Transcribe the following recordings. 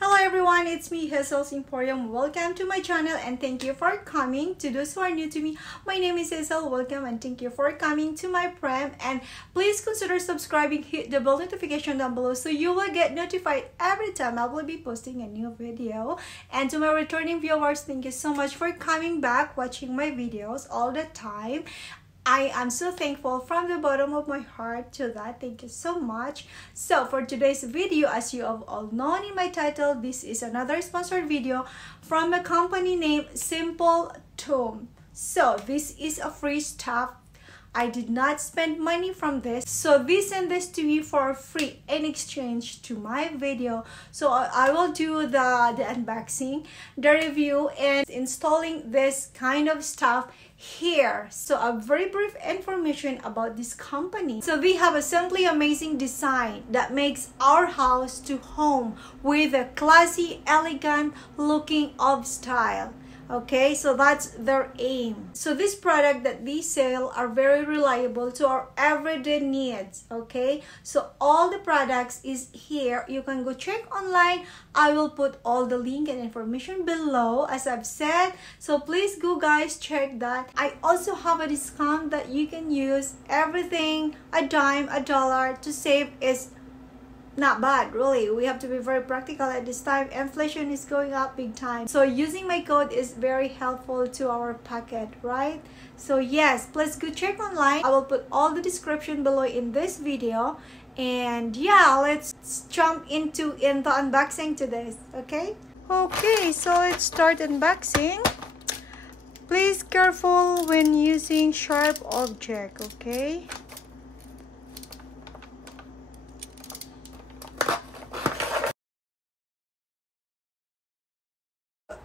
Hello everyone, it's me Hazel's Emporium. Welcome to my channel and thank you for coming. To those who are new to me, my name is Hazel. Welcome and thank you for coming to my pram, and please consider subscribing, hit the bell notification down below so you will get notified every time I will be posting a new video. And to my returning viewers, thank you so much for coming back, watching my videos all the time. I am so thankful from the bottom of my heart to that. Thank you so much. So for today's video, as you have all known in my title, this is another sponsored video from a company named Simpletome. So this is a free stuff. I did not spend money from this, so they sent this to me for free in exchange to my video. So I will do the unboxing, the review, and installing this kind of stuff here. So a very brief information about this company. So we have a simply amazing design that makes our house to home with a classy, elegant looking of style. Okay, so that's their aim. So this product that they sell are very reliable to our everyday needs. Okay, so all the products is here. You can go check online. I will put all the link and information below as I've said, so please go guys, check that. I also have a discount that you can use. Everything a dime, a dollar to save is not bad, really. We have to be very practical at this time. Inflation is going up big time, so using my code is very helpful to our pocket, right? So yes, please go check online. I will put all the description below in this video, and yeah, let's jump into the unboxing to this. Okay, so let's start unboxing. Please careful when using sharp object. Okay,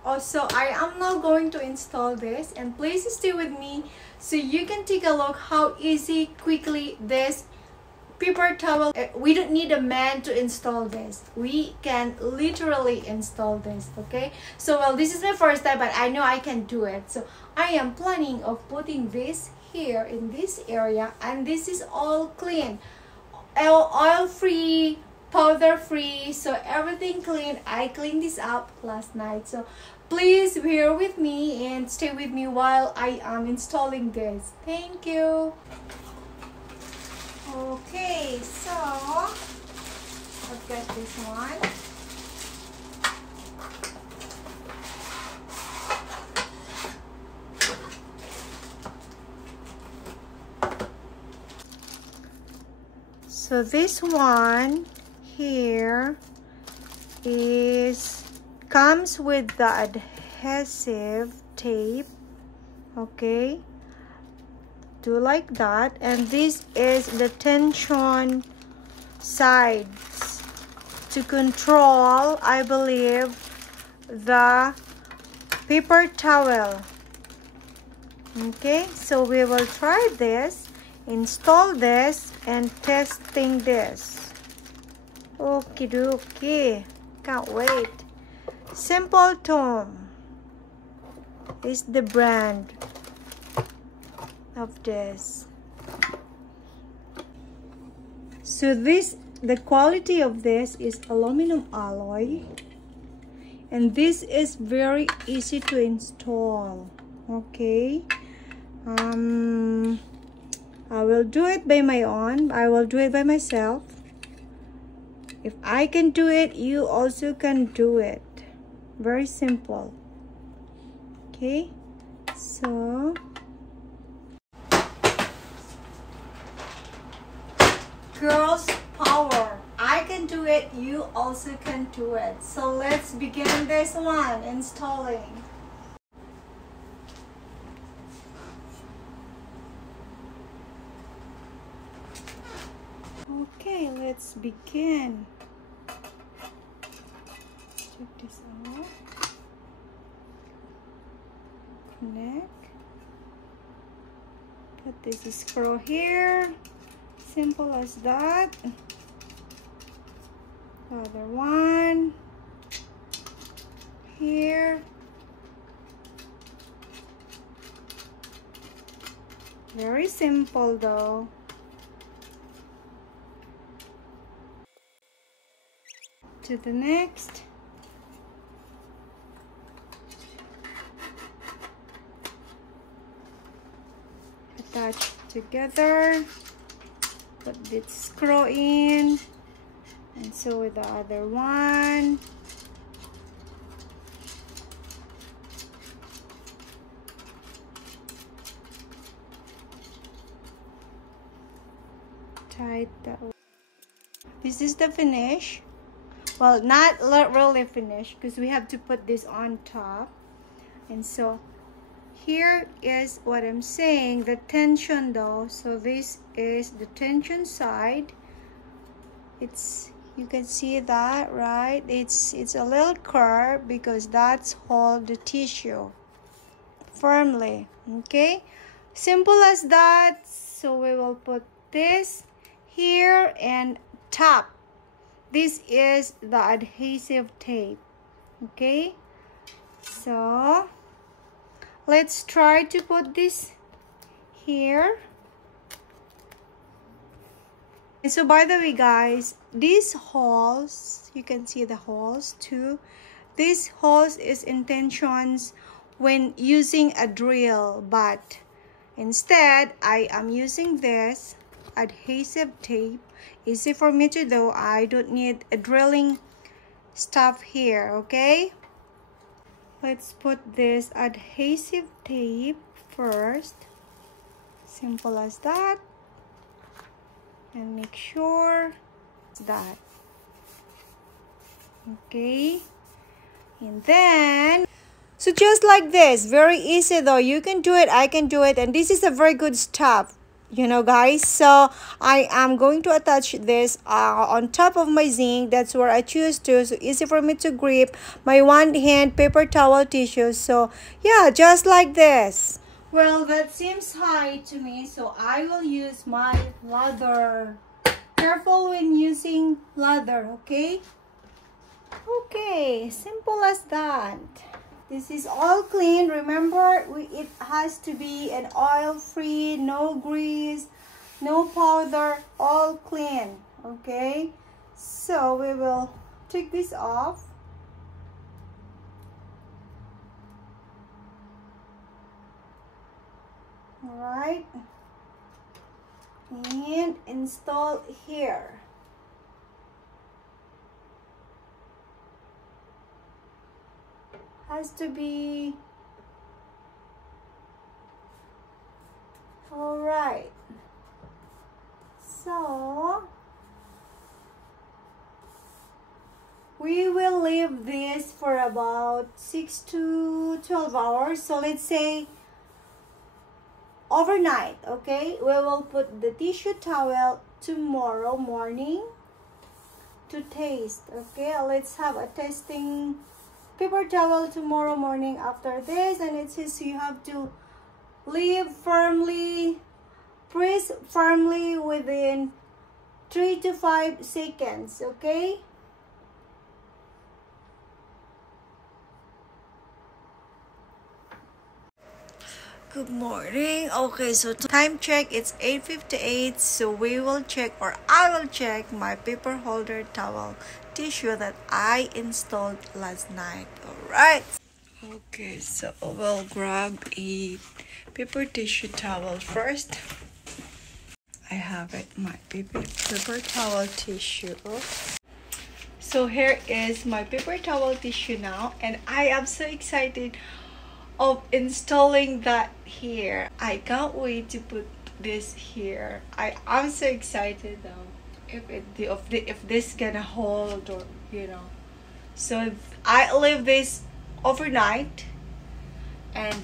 also I am now going to install this, and please stay with me so you can take a look how easy, quickly this paper towel. We don't need a man to install this. We can literally install this. Okay, so well, this is my first time, but I know I can do it. So I am planning of putting this here in this area, and this is all clean, oil free, powder free, so everything clean. I cleaned this up last night, so please bear with me and stay with me while I am installing this. Thank you. Okay, so I've got this one. So this one here comes with the adhesive tape. Okay, do like that, and this is the tension sides to control, I believe, the paper towel. Okay, so we will try this, install this, and testing this. Okie dokie, can't wait. Simpletome is the brand of this. So the quality of this is aluminum alloy, and this is very easy to install. Okay, I will do it by my own. I will do it by myself. If I can do it, you also can do it. Very simple. Okay, so girls power. I can do it, you also can do it. So let's begin this one, installing. Okay, let's begin. Check this out. Connect. Put this screw here. Simple as that. The other one here. Very simple though. To the next. attach together. Put this screw in, and so with the other one. Tight that way. This is the finish. Well, not really finish because we have to put this on top. And so here is what I'm saying, the tension though. So this is the tension side. It's, you can see that, right? It's a little curve because that's hold the tissue firmly. Okay, simple as that. So we will put this here and top. This is the adhesive tape. Okay, so let's try to put this here. And so by the way guys, these holes, you can see the holes too. These holes is intentions when using a drill, but instead I am using this adhesive tape. Easy for me to do. I don't need a drilling stuff here. Okay, let's put this adhesive tape first. Simple as that. And make sure it's that. Okay, and then so just like this, very easy though. You can do it, I can do it, and this is a very good stuff, you know guys. So I am going to attach this on top of my zinc. That's where I choose to, so easy for me to grip my one hand paper towel tissue. So yeah, just like this. Well, that seems high to me, so I will use my ladder. Careful when using ladder, okay? Okay, simple as that. This is all clean. Remember, it has to be an oil-free, no grease, no powder, all clean, okay? So we will take this off. All right, and install here. Has to be all right. So we will leave this for about 6 to 12 hours. So let's say overnight. Okay, we will put the tissue towel tomorrow morning to taste. Okay, let's have a testing paper towel tomorrow morning after this. And it says you have to leave firmly, press firmly within 3 to 5 seconds. Okay, good morning. Okay, so time check, it's 8:58. So we will check, or I will check my paper holder towel tissue that I installed last night. All right, okay, so we'll grab a paper tissue towel first. I have it, my paper towel tissue. So here is my paper towel tissue now, and I am so excited of installing that here. I can't wait to put this here. I'm so excited though, if this gonna hold, or you know. So I leave this overnight, and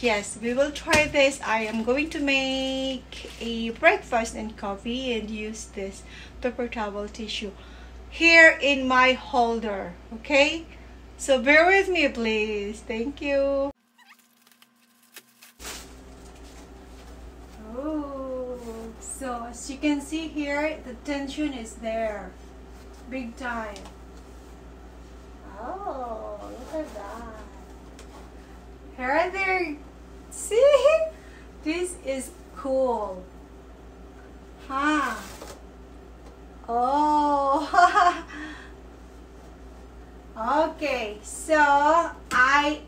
yes, we will try this. I am going to make a breakfast and coffee and use this paper towel tissue here in my holder. Okay, so bear with me please. Thank you. Oh, so as you can see here, the tension is there big time. Oh, look at that. Here and there. See, this is cool, huh? Oh. Okay, so I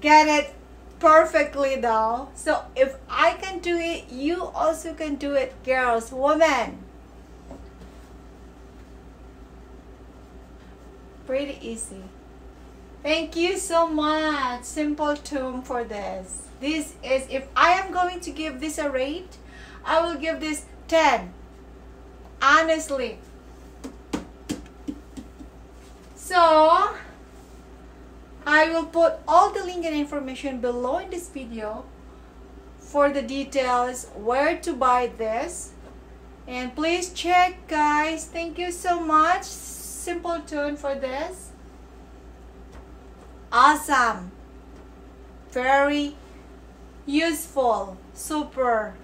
get it perfectly though. So if I can do it, you also can do it, girls, women. Pretty easy. Thank you so much, Simpletome, for this. This is, if I am going to give this a rate, I will give this 10. Honestly. So, I will put all the link and information below in this video for the details where to buy this. And please check, guys. Thank you so much, Simpletone, for this. Awesome. Very useful. Super.